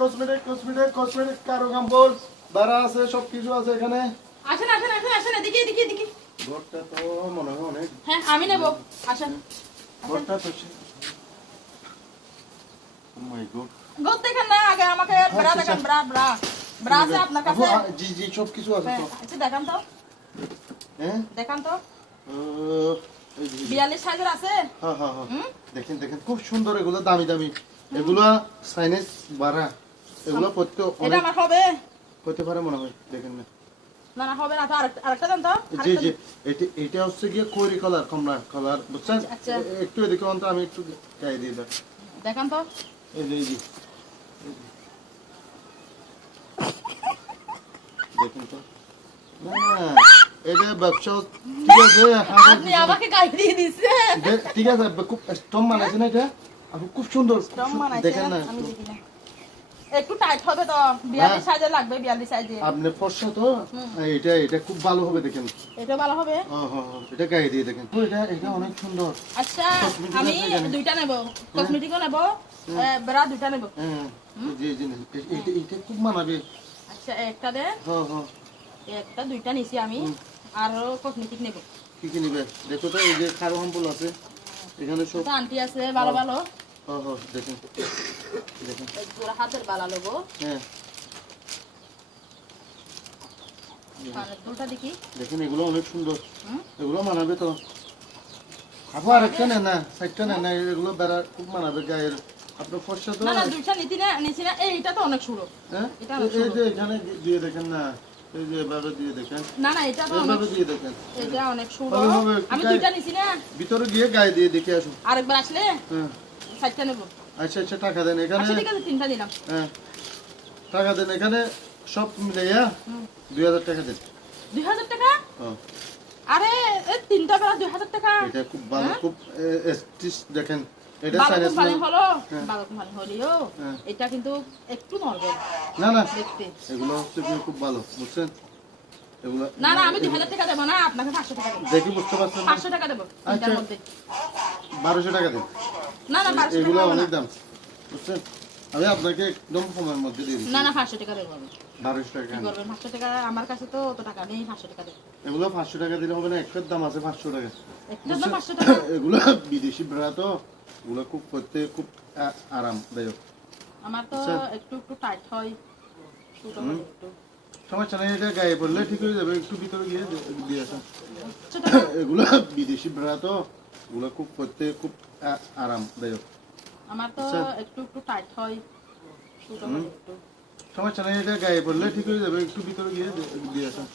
Cosmetic cosmetic cosmetic কারও কাম্পল বারা আছে সব কিছু আছে এখানে। আসেন আসেন আসেন আসেন এদিকে এদিকে এদিকে। ঘরটা তো মনে হয় অনেক। হ্যাঁ আমি নেব। আসেন। ঘরটা তো মাই গড গোদ দেখেন না আগে আমাকে ব্রা দেখেন ব্রা ব্রা। ব্রা আছে আপনার কাছে? জি জি সব কিছু আছে হ্যাঁ, তো। আচ্ছা দেখান তো। হ্যাঁ? দেখান তো। বিয়াল্লিশ সাইজের আছে? হ্যাঁ হ্যাঁ হ্যাঁ? দেখেন দেখেন খুব সুন্দর এগুলো দামি দামি। এগুলো সাইনেস বাড়া এগুলো পড়তে এটা আমার হবে। পারে মনে হয় দেখেন না। না না হবে না তো আরেকটা আরেকটা দেন তো। জি জি এটা এটা হচ্ছে গিয়ে খৈরি কালার কমলা কালার বুঝছেন। একটু এদিকে অন্ত আমি একটু গায়ে দিয়ে দেখ। দেখান তো। এই যে এই যে। এই যে। দেখুন তো। না না এটা ব্যবসা ঠিক আছে আপনি আমাকে গায়ে দিয়ে দিচ্ছেন। ঠিক আছে খুব স্ট্রং বানাইছে না এটা? আপনি খুব সুন্দর দেখেন না আমি দেখি না। একটু টাইট হবে তো বিয়াল্লিশ সাইজে লাগবে বিয়াল্লিশ সাইজে আপনি ফর্সা তো এটা এটা খুব ভালো হবে দেখেন। এটা ভালো হবে? এটা গায়ে দিয়ে দেখেন। এটা এটা অনেক সুন্দর। আচ্ছা আমি দুইটা নেব। কসমেটিকও নেব ব্রা দুইটা নেব। হ্যাঁ জি জি জি। এটা এটা খুব মানাবে। আচ্ছা একটা দে। হ্যাঁ হ্যাঁ। একটা দুইটা নিছি আমি। আর কসমেটিক নেব। কি কি নিবে? দেখো তো এই যে খারো আছে। এখানে সব আন্টি আছে ভালো ভালো। দেখেন। দেখেন। পুরো হাতের বালা লোগো হ্যাঁ। দেখি। দেখেন এগুলো অনেক সুন্দর। এগুলো মানাবে তো। আপু আর নেন না সাইডটা নেন না এগুলো বেড়া খুব মানাবে গায়ের। আপনার ফর্সা তো না না দুইটা নিতি না নিছি না। এইটা তো অনেক সুরো। হ্যাঁ? এই- এই যে এখানে দিয়ে দেখেন না এই যে এভাবে দিয়ে দেখেন। না না এটা তো এভাবে দিয়ে দেখেন। এটা অনেক সুরো। আমি দুইটা নিছি না। ভিতরে গিয়ে গায়ে দিয়ে দেখে আসুন। আরেকবার আসলে? হ্যাঁ। নেব। আচ্ছা আচ্ছা টাকা দেন এখানে। আচ্ছা ঠিক আছে তিনটা নিলাম হ্যাঁ। টাকা দেন এখানে সব মিলে হ্যাঁ? দুই হাজার টাকা দেন। দুই হাজার টাকা? হ্যাঁ। আরে তিনটা বেলা দুই হাজার টাকা। এটা খুব ভালো খুব এস্টিস দেখেন। এটা সাইনাস কোম্পানি হলো। ভালো কোম্পানি। এটা কিন্তু একটু নরম না না। দেখতে। এগুলো হচ্ছে খুব ভালো বুঝছেন? এগুলো না না আমি টাকা দেবো না আপনাকে পাঁচশো টাকা দেবো। দেখি বুঝতে পারছেন? না পাঁচশো টাকা দেবো আচ্ছা। মধ্যে। বারোশো টাকা দেন। না না পাঁচশো এগুলো টাকা অনেক দাম। বুঝছেন? আমি আপনাকে একদম মধ্যে দিয়ে দিচ্ছি। না না পাঁচশো টাকা দেবো আমি বারোশো টাকা কি করবেন? পাঁচশো টাকা আমার কাছে তো অত টাকা নেই পাঁচশো টাকা দেবো এগুলো পাঁচশো টাকা দিলে হবে না একটার দাম আছে পাঁচশো টাকা। একটু তো পাঁচশো টাকা? এগুলো বিদেশি ব্রা তো এগুলো খুব করতে খুব আরামদায়ক আমার তো। একটু একটু টাইট হয়। সমস্যা নেই এটা গায়ে পড়লে ঠিক হয়ে যাবে একটু ভিতরে গিয়ে দিয়ে টাকা এগুলো বিদেশি ব্রা তো এগুলো খুব করতে খুব আরামদায়ক আমার তো আচ্ছা। একটু একটু টাইট হয়। সমস্যা নেই এটা গায়ে পড়লে ঠিক হয়ে যাবে একটু ভিতরে গিয়ে দিয়ে আসুন